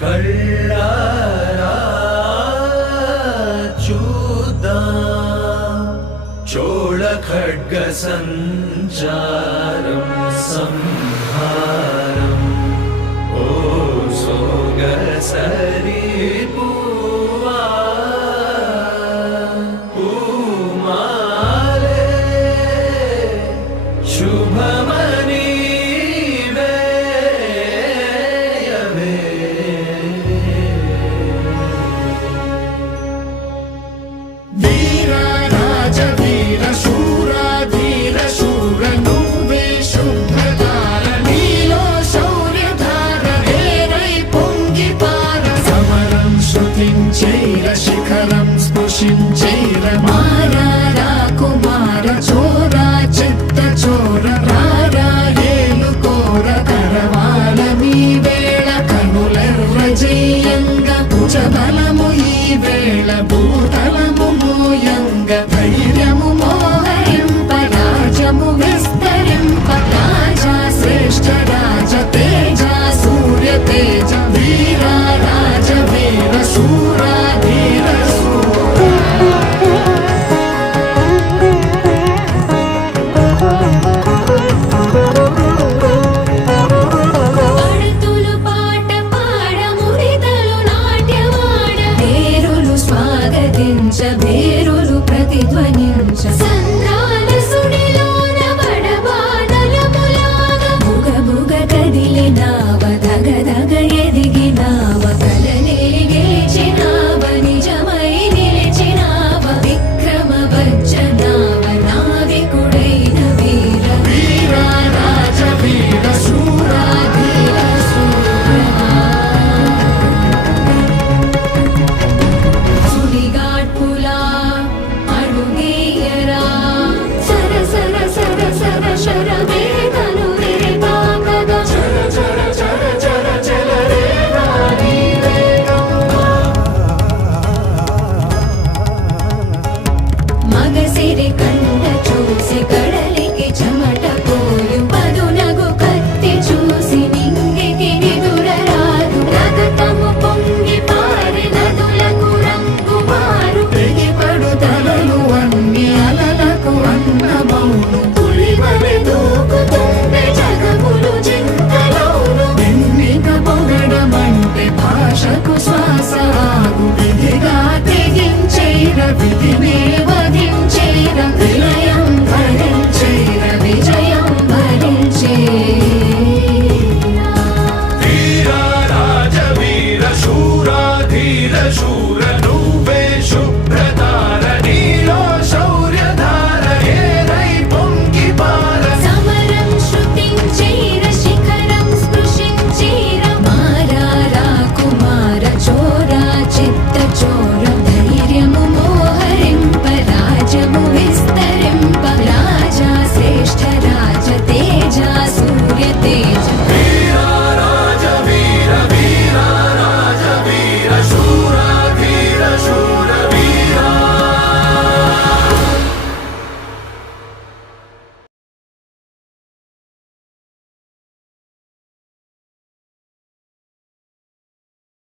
కళ్ళారా చూద్దాం చోళ ఖడ్గ సంచారం సంహారం ఓ సోగసరి పూవా పూమాలే శుభమని శిఖరం స్పృశించైర మారా కుమార చోరా చిత్త చోర రారా ఏలుకోర కరవాల మీ వేళ కనులెర్ర జయంగ భుజబలము ఈ వేళ భూతలము మోయంగ ధైర్యము మోహరింప రాజము విస్తరింప రాజా శ్రేష్ఠ రాజ తేజ సూర్య తేజ వీర రాజ వీర శూరా ధీర పడుతులు పాట పాడ మురితలు నాట్యమాడ వేరులు స్వాగతించ వేరులు ప్రతిధ్వనించ సంద్రాల సుడిలోన బడబానలములాగ బుగ బుగ కదిలినావ ధగ ధగ ఎదిగినావ